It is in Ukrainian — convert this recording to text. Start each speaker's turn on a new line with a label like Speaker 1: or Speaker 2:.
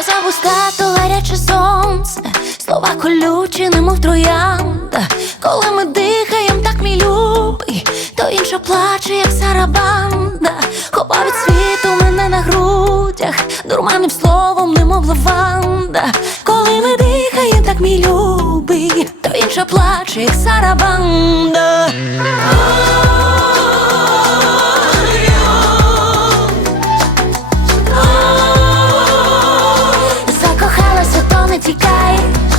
Speaker 1: Мускату гаряче сонце, слова колючі, немов троянда. Коли ми дихаєм, так мій любий, то інша плаче, як сарабанда. Хопа від світу мене на грудях, дурманим словом, немов лаванда. Коли ми дихаєм, так мій любий, то інша плаче, як сарабанда. light